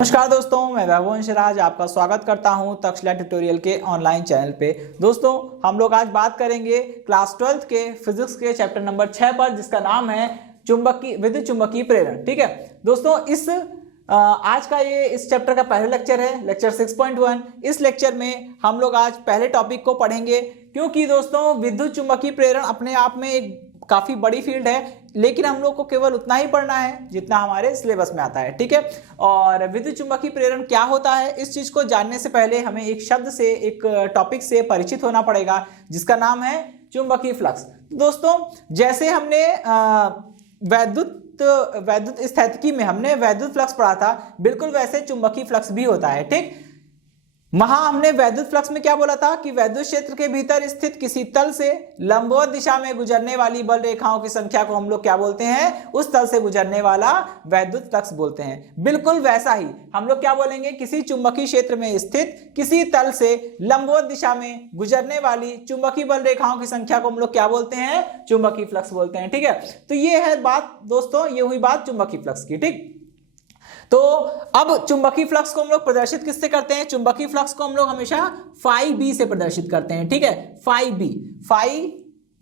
नमस्कार दोस्तों, मैं वैभव राज आपका स्वागत करता हूं तक्षशिला ट्यूटोरियल के ऑनलाइन चैनल पे। दोस्तों, हम लोग आज बात करेंगे क्लास 12th के फिजिक्स के चैप्टर नंबर 6 पर, जिसका नाम है विद्युत चुंबकीय प्रेरण। ठीक है दोस्तों, आज का ये इस चैप्टर का पहला लेक्चर है, लेक्चर 6.1। इस लेक्चर में हम लोग आज पहले टॉपिक को पढ़ेंगे, क्योंकि दोस्तों विद्युत चुंबकीय प्रेरण अपने आप में एक काफी बड़ी फील्ड है, लेकिन हम लोग को केवल उतना ही पढ़ना है जितना हमारे सिलेबस में आता है। ठीक है, और विद्युत चुंबकीय प्रेरण क्या होता है, इस चीज को जानने से पहले हमें एक शब्द से, एक टॉपिक से परिचित होना पड़ेगा, जिसका नाम है चुंबकीय फ्लक्स। दोस्तों, जैसे हमने वैद्युत स्थितिकी में हमने वैद्युत फ्लक्स पढ़ा था, बिल्कुल वैसे चुंबकीय फ्लक्स भी होता है। ठीक, वहां हमने वैद्युत फ्लक्स में क्या बोला था कि वैद्युत क्षेत्र के भीतर स्थित किसी तल से लंबवत दिशा में गुजरने वाली बल रेखाओं की संख्या को हम लोग क्या बोलते हैं, उस तल से गुजरने वाला वैद्युत फ्लक्स बोलते हैं। बिल्कुल वैसा ही हम लोग क्या बोलेंगे, किसी चुंबकीय क्षेत्र में स्थित किसी तल से लंबवत दिशा में गुजरने वाली चुंबकीय बल रेखाओं की संख्या को हम लोग क्या बोलते हैं, चुंबकीय फ्लक्स बोलते हैं। ठीक है, तो ये है बात दोस्तों, ये हुई बात चुंबकीय फ्लक्स की। ठीक, तो अब चुंबकीय फ्लक्स को हम लोग प्रदर्शित किससे करते हैं, चुंबकीय फ्लक्स को हम लोग हमेशा फाई बी से प्रदर्शित करते हैं। ठीक है, फाई बी, फाई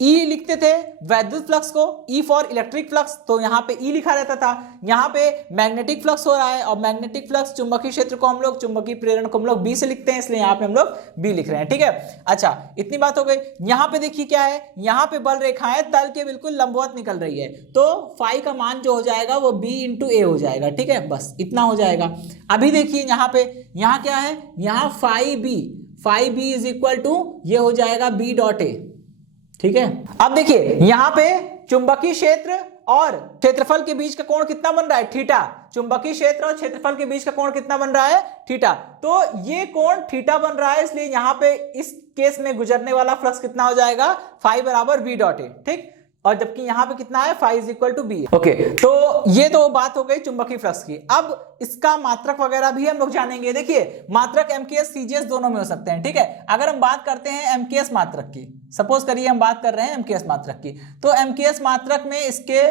ई लिखते थे वैद्युत फ्लक्स को, ई फॉर इलेक्ट्रिक फ्लक्स, तो यहाँ पे ई लिखा रहता था। यहाँ पे मैग्नेटिक फ्लक्स हो रहा है, और मैग्नेटिक फ्लक्स चुंबकीय क्षेत्र को हम लोग, चुंबकीय प्रेरण को हम लोग बी से लिखते हैं, इसलिए यहाँ पे हम लोग बी लिख रहे हैं। ठीक है, अच्छा इतनी बात हो गई। यहाँ पे देखिए क्या है, यहाँ पे बल रेखाएं तल के बिल्कुल लंबवत निकल रही है, तो फाई का मान जो हो जाएगा वो बी इंटू ए हो जाएगा। ठीक है, बस इतना हो जाएगा। अभी देखिए यहाँ पे, यहाँ क्या है, यहाँ phi B is equal to ये हो जाएगा बी डॉट ए। ठीक है, अब देखिए यहाँ पे चुंबकीय क्षेत्र और क्षेत्रफल के बीच का कोण कितना बन रहा है, थीटा। चुंबकीय क्षेत्र और क्षेत्रफल के बीच का कोण कितना बन रहा है, थीटा। तो ये कोण थीटा बन रहा है, इसलिए यहाँ पे इस केस में गुजरने वाला फ्लक्स कितना हो जाएगा, फाई बराबर बी डॉट ए। ठीक, और जबकि यहाँ पे कितना है, phi is equal to B. Okay, तो ये तो बात हो गई चुंबकीय फ्लक्स की। अब इसका मात्रक वगैरह भी हम लोग जानेंगे। देखिए, मात्रक एमकेएस सीजीएस दोनों में हो सकते हैं। ठीक है, अगर हम बात करते हैं एमकेएस मात्रक की, सपोज करिए हम बात कर रहे हैं एमकेएस मात्रक की, तो एमकेएस मात्रक में इसके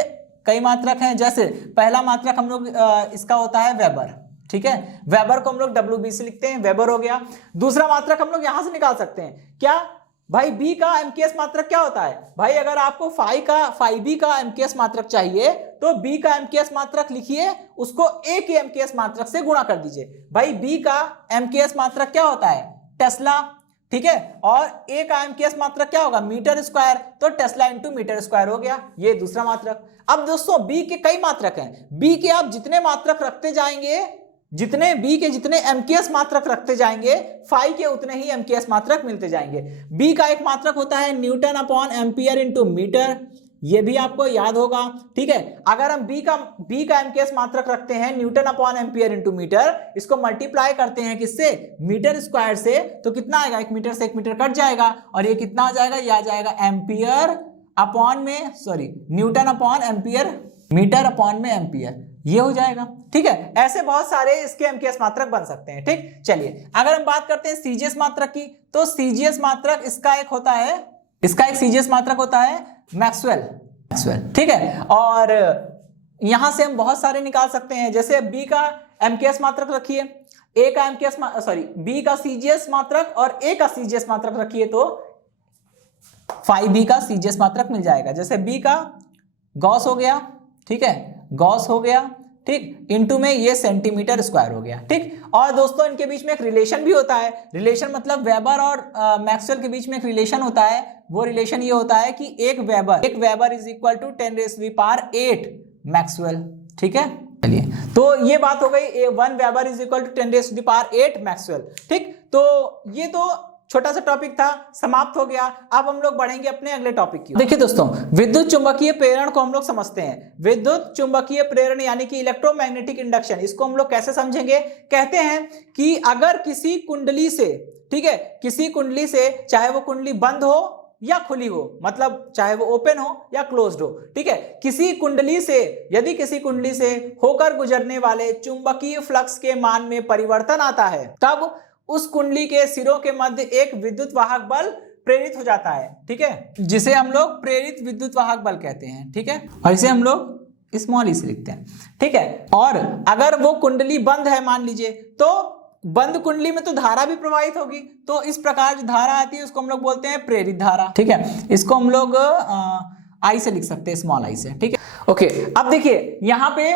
कई मात्रक हैं। जैसे पहला मात्रक हम लोग इसका होता है वेबर। ठीक है, वेबर को हम लोग डब्ल्यू से लिखते हैं, वेबर हो गया। दूसरा मात्रक हम लोग यहां से निकाल सकते हैं, क्या भाई, बी का एमकेएस मात्रक क्या होता है भाई, अगर आपको फाई बी का एमकेएस मात्रक चाहिए तो बी का एमकेएस मात्रक लिखिए, उसको ए के एमकेएस मात्रक से गुणा कर दीजिए। भाई बी का एमकेएस मात्रक क्या होता है, टेस्ला। ठीक है, और ए का एमकेएस मात्रक क्या होगा, मीटर स्क्वायर, तो टेस्ला इंटू मीटर स्क्वायर हो गया, ये दूसरा मात्रक। अब दोस्तों बी के कई मात्रक हैं, बी के आप जितने मात्रक रखते जाएंगे, जितने बी के जितने एमकेएस मात्रक रखते जाएंगे, फाई के उतने ही एमकेएस मात्रक मिलते जाएंगे। बी का एक मात्रक होता है newton upon ampere into metre, ये भी आपको याद होगा। ठीक है, अगर हम बी का एमकेएस मात्रक रखते हैं newton upon ampere into metre, इसको मल्टीप्लाई करते हैं किससे, मीटर स्क्वायर से, तो कितना आएगा, एक मीटर से एक मीटर कट जाएगा, और ये कितना आ जाएगा, ये आ जाएगा एम्पियर अपॉन में, sorry newton upon ampere, metre upon में एम्पियर, ये हो जाएगा। ठीक है, ऐसे बहुत सारे इसके एमकेएस मात्रक बन सकते हैं। ठीक, चलिए अगर हम बात करते हैं सीजीएस मात्रक की, तो सीजीएस मात्रक इसका एक होता है, इसका एक सीजीएस मात्रक होता है मैक्सवेल। ठीक है, और यहां से हम बहुत सारे निकाल सकते हैं। जैसे बी का एमकेएस मात्रक रखिए, ए का एमकेएस सॉरी बी का सीजीएस मात्रक और ए का सीजीएस मात्रक रखिए, तो फाई बी का सीजीएस मात्रक मिल जाएगा। जैसे बी का गॉस हो गया, ठीक है, गॉस हो गया, ठीक, इनटू में ये सेंटीमीटर स्क्वायर हो गया। ठीक, और दोस्तों इनके बीच में एक रिलेशन भी होता है, रिलेशन मतलब वेबर और मैक्सवेल के बीच में एक रिलेशन होता है। वो रिलेशन ये होता है कि एक weber is equal to 10⁸ maxwell. ठीक है, चलिए, तो ये बात हो गई, 1 weber is equal to 10⁸ maxwell. ठीक, तो ये तो छोटा सा टॉपिक था, समाप्त हो गया। अब हम लोग बढ़ेंगे अपने अगले टॉपिक की। देखिए दोस्तों, विद्युत चुंबकीय प्रेरण को हम लोग समझते हैं। विद्युत चुंबकीय प्रेरण यानी कि इलेक्ट्रोमैग्नेटिक इंडक्शन, इसको हम लोग कैसे समझेंगे, कहते हैं कि अगर किसी कुंडली से, ठीक है, किसी कुंडली से, चाहे वो कुंडली बंद हो या खुली हो, मतलब चाहे वो ओपन हो या क्लोज्ड हो, ठीक है, किसी कुंडली से, यदि किसी कुंडली से होकर गुजरने वाले चुंबकीय फ्लक्स के मान में परिवर्तन आता है, तब उस कुंडली के सिरों के मध्य एक विद्युत वाहक बल प्रेरित हो जाता है। ठीक है, जिसे हम लोग प्रेरित विद्युत वाहक बल कहते हैं। ठीक है, और इसे हम लोग स्मॉल ई से लिखते हैं, ठीक है। और अगर वो कुंडली बंद है मान लीजिए, तो बंद कुंडली में तो धारा भी प्रवाहित होगी, तो इस प्रकार जो धारा आती है उसको हम लोग बोलते हैं प्रेरित धारा, ठीक है। इसको हम लोग आई से लिख सकते हैं, स्मॉल आई से, ठीक है। ओके, अब देखिए यहाँ पे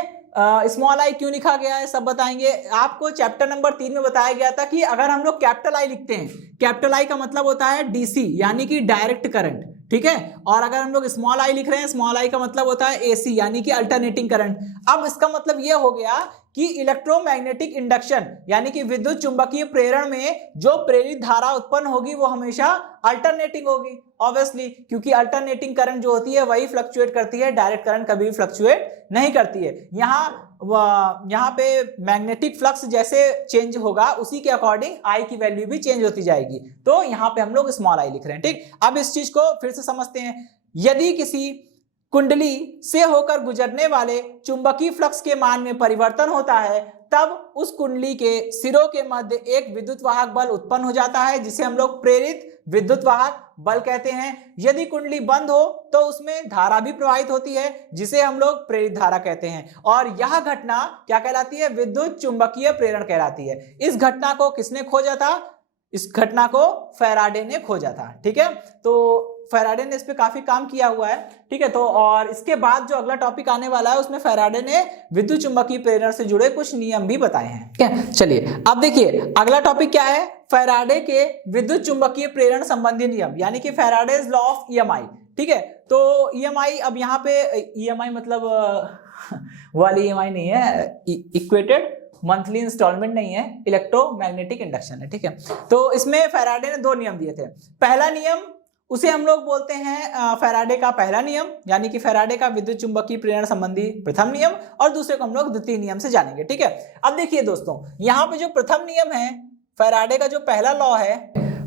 स्मॉल आई क्यों लिखा गया है सब बताएंगे। आपको चैप्टर नंबर 3 में बताया गया था कि अगर हम लोग कैपिटल आई लिखते हैं, कैपिटल आई का मतलब होता है डीसी यानी कि डायरेक्ट करंट, ठीक है। और अगर हम लोग स्मॉल आई लिख रहे हैं, स्मॉल आई का मतलब होता है एसी यानी कि अल्टरनेटिंग करंट। अब इसका मतलब यह हो गया कि इलेक्ट्रोमैग्नेटिक इंडक्शन यानी कि विद्युत चुंबकीय प्रेरण में जो प्रेरित धारा उत्पन्न होगी वो हमेशा अल्टरनेटिंग होगी, ऑब्वियसली, क्योंकि अल्टरनेटिंग करंट जो होती है वही फ्लक्चुएट करती है, डायरेक्ट करंट कभी भी फ्लक्चुएट नहीं करती है। यहाँ पे मैग्नेटिक फ्लक्स जैसे चेंज होगा उसी के अकॉर्डिंग आई की वैल्यू भी चेंज होती जाएगी, तो यहाँ पे हम लोग स्मॉल आई लिख रहे हैं, ठीक। अब इस चीज को फिर से समझते हैं। यदि किसी कुंडली से होकर गुजरने वाले चुंबकीय फ्लक्स के मान में परिवर्तन होता है, तब उस कुंडली के सिरों के मध्य एक विद्युत वाहक बल उत्पन्न हो जाता है, जिसे हम लोग प्रेरित विद्युत वाहक बल कहते हैं। यदि कुंडली बंद हो तो उसमें धारा भी प्रवाहित होती है, जिसे हम लोग प्रेरित धारा कहते हैं। और यह घटना क्या कहलाती है? विद्युत चुंबकीय प्रेरण कहलाती है। इस घटना को किसने खोजा था? इस घटना को फैराडे ने खोजा था, ठीक है। तो फैराडे ने इस पे काफी काम किया हुआ है, ठीक है। तो और इसके बाद जो अगला टॉपिक आने वाला है उसमें फैराडे ने विद्युत चुंबकीय प्रेरण से जुड़े कुछ नियम भी बताए हैं, ठीक है। चलिए अब देखिए अगला टॉपिक क्या है, फैराडे के विद्युत चुंबकीय प्रेरण संबंधी नियम, यानी कि फैराडेज लॉ ऑफ ईएमआई, ठीक है। तो ईएमआई, अब यहाँ पे ईएमआई मतलब वाली ईएमआई नहीं है, इक्वेटेड मंथली इंस्टॉलमेंट नहीं है, इलेक्ट्रोमैग्नेटिक इंडक्शन है, ठीक है। तो इसमें फैराडे ने दो नियम दिए थे। पहला नियम उसे हम लोग बोलते हैं फैराडे का पहला नियम, यानी कि फैराडे का विद्युत चुंबकीय प्रेरण संबंधी प्रथम नियम, और दूसरे को हम लोग द्वितीय नियम से जानेंगे, ठीक है। अब देखिए दोस्तों, यहाँ पे जो प्रथम नियम है, फैराडे का जो पहला लॉ है,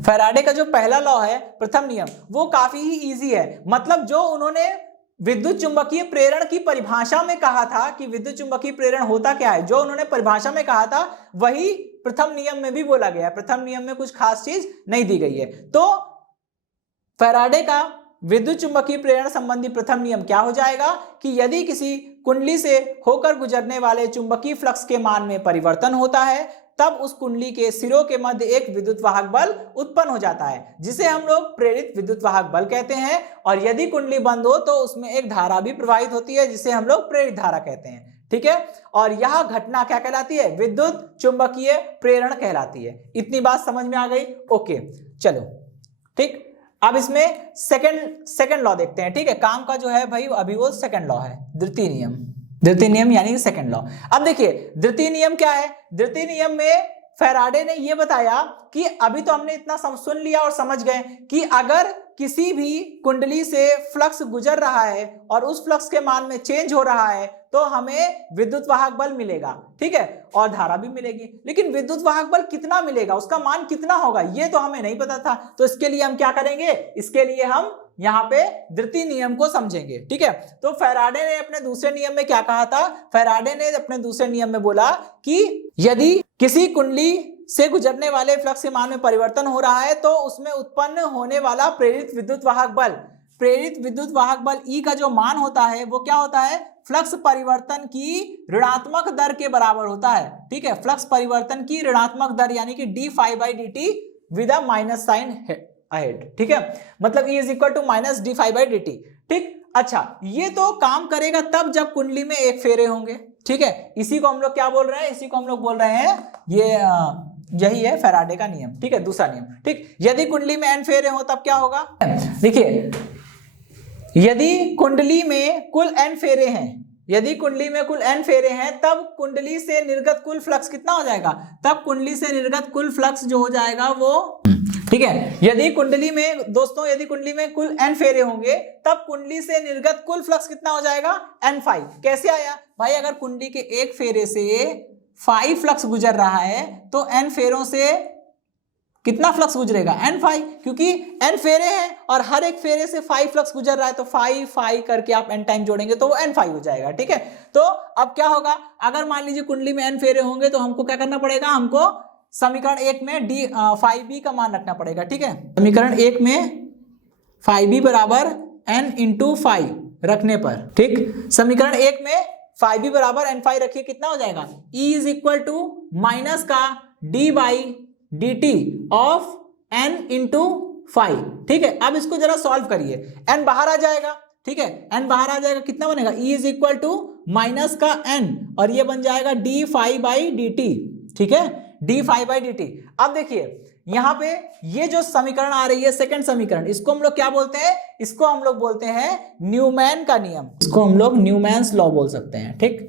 फैराडे का जो पहला लॉ है प्रथम नियम, वो काफी ही इजी है। मतलब जो उन्होंने विद्युत चुंबकीय प्रेरण की परिभाषा में कहा था कि विद्युत चुंबकीय प्रेरण होता क्या है, जो उन्होंने परिभाषा में कहा था वही प्रथम नियम में भी बोला गया है। प्रथम नियम में कुछ खास चीज नहीं दी गई है। तो फैराडे का विद्युत चुंबकीय प्रेरण संबंधी प्रथम नियम क्या हो जाएगा कि यदि किसी कुंडली से होकर गुजरने वाले चुंबकीय फ्लक्स के मान में परिवर्तन होता है, तब उस कुंडली के सिरों के मध्य एक विद्युत वाहक बल उत्पन्न हो जाता है, जिसे हम लोग प्रेरित विद्युत वाहक बल कहते हैं। और यदि कुंडली बंद हो तो उसमें एक धारा भी प्रवाहित होती है, जिसे हम लोग प्रेरित धारा कहते हैं, ठीक है। और यह घटना क्या कहलाती है? विद्युत चुंबकीय प्रेरण कहलाती है। इतनी बात समझ में आ गई? ओके, चलो ठीक। अब इसमें सेकंड लॉ देखते हैं, ठीक है। काम का जो है भाई अभी वो सेकंड लॉ है, द्वितीय नियम, द्वितीय नियम यानी कि सेकंड लॉ। अब देखिए द्वितीय नियम क्या है। द्वितीय नियम में फैराडे ने यह बताया कि अभी तो हमने इतना सुन लिया और समझ गए कि अगर किसी भी कुंडली से फ्लक्स गुजर रहा है और उस फ्लक्स के मान में चेंज हो रहा है, तो हमें विद्युत वाहक बल मिलेगा, ठीक है, और धारा भी मिलेगी। लेकिन विद्युत वाहक बल कितना मिलेगा, उसका मान कितना होगा, ये तो हमें नहीं पता था। तो इसके लिए हम क्या करेंगे? इसके लिए हम यहाँ पे द्वितीय नियम को समझेंगे, ठीक है। तो फैराडे ने अपने दूसरे नियम में क्या कहा था? फैराडे ने अपने दूसरे नियम में बोला कि यदि किसी कुंडली से गुजरने वाले फ्लक्स के मान में परिवर्तन हो रहा है, तो उसमें उत्पन्न होने वाला प्रेरित विद्युत वाहक बल, प्रेरित विद्युत वाहक बल ई का जो मान होता है वो क्या होता है? फ्लक्स परिवर्तन की ऋणात्मक दर के बराबर होता है, ठीक है। फ्लक्स परिवर्तन की ऋणात्मक दर यानी कि d∅dt with a minus sign ahead, ठीक है। मतलब E is equal to minus d∅dt, ठीक। अच्छा, ये तो काम करेगा तब जब कुंडली में एक फेरे होंगे, ठीक है। इसी को हम लोग क्या बोल रहे हैं? इसी को हम लोग बोल रहे हैं, ये यही है फैराडे का नियम, ठीक है, दूसरा नियम, ठीक। यदि कुंडली में n फेरे हो तब क्या होगा? देखिए यदि कुंडली में कुल n फेरे हैं, यदि कुंडली में कुल n फेरे हैं, तब कुंडली से निर्गत कुल फ्लक्स कितना हो जाएगा? तब कुंडली से निर्गत कुल फ्लक्स जो हो जाएगा वो, ठीक है। यदि कुंडली में दोस्तों, यदि कुंडली में कुल n फेरे होंगे, तब कुंडली से निर्गत कुल फ्लक्स कितना हो जाएगा? n∅। कैसे आया भाई? अगर कुंडली के एक फेरे से φ फ्लक्स गुजर रहा है तो n फेरों से कितना फ्लक्स गुजरेगा? n∅, क्योंकि n फेरे हैं और हर एक फेरे से φ फ्लक्स गुजर रहा है, तो φ करके आप n टाइम जोड़ेंगे तो वो n∅ हो जाएगा, ठीक है। तो अब क्या होगा? अगर मान लीजिए कुंडली में n फेरे होंगे तो हमको क्या करना पड़ेगा? हमको समीकरण 1 में φb का मान रखना पड़ेगा, ठीक है। समीकरण 1 में φb बराबर n × φ, रखने पर, ठीक। समीकरण 1 में फाई बी बराबर एन फाई रखिए, कितना हो जाएगा, E is equal to minus का D by D T of N into phi, ठीक है। अब इसको जरा सॉल्व करिए, एन बाहर आ जाएगा, ठीक है, एन बाहर आ जाएगा, कितना बनेगा, E is equal to minus का एन और ये बन जाएगा D phi by D T, ठीक है, D phi by D T. अब देखिए यहां पे ये जो समीकरण आ रही है सेकंड समीकरण, इसको हम लोग क्या बोलते हैं, इसको हम लोग बोलते हैं न्यूमैन का नियम, इसको हम लोग न्यूमैन्स लॉ बोल सकते हैं, ठीक।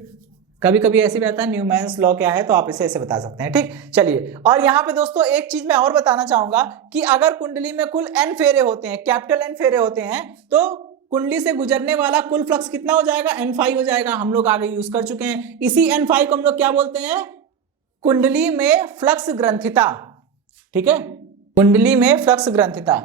कभी कभी ऐसे भी आता है न्यूमैन्स लॉ क्या है, तो आप इसे ऐसे बता सकते हैं, ठीक। चलिए, और यहां पे दोस्तों एक चीज मैं और बताना चाहूंगा कि अगर कुंडली में कुल n फेरे होते हैं, कैपिटल N फेरे होते हैं, तो कुंडली से गुजरने वाला कुल फ्लक्स कितना हो जाएगा, n फाई हो जाएगा। हम लोग आगे यूज कर चुके हैं, इसी n फाई को हम लोग क्या बोलते हैं, कुंडली में फ्लक्स ग्रंथिता, ठीक है, कुंडली में फ्लक्स ग्रंथिता,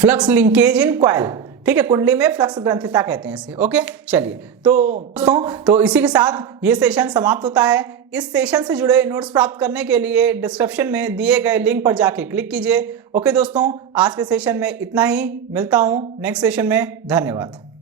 फ्लक्स लिंकेज इन कॉइल, ठीक है, कुंडली में फ्लक्स ग्रंथिता कहते हैं इसे। ओके, चलिए तो दोस्तों, तो इसी के साथ ये सेशन समाप्त होता है। इस सेशन से जुड़े नोट्स प्राप्त करने के लिए डिस्क्रिप्शन में दिए गए लिंक पर जाके क्लिक कीजिए। ओके दोस्तों, आज के सेशन में इतना ही, मिलता हूं नेक्स्ट सेशन में, धन्यवाद।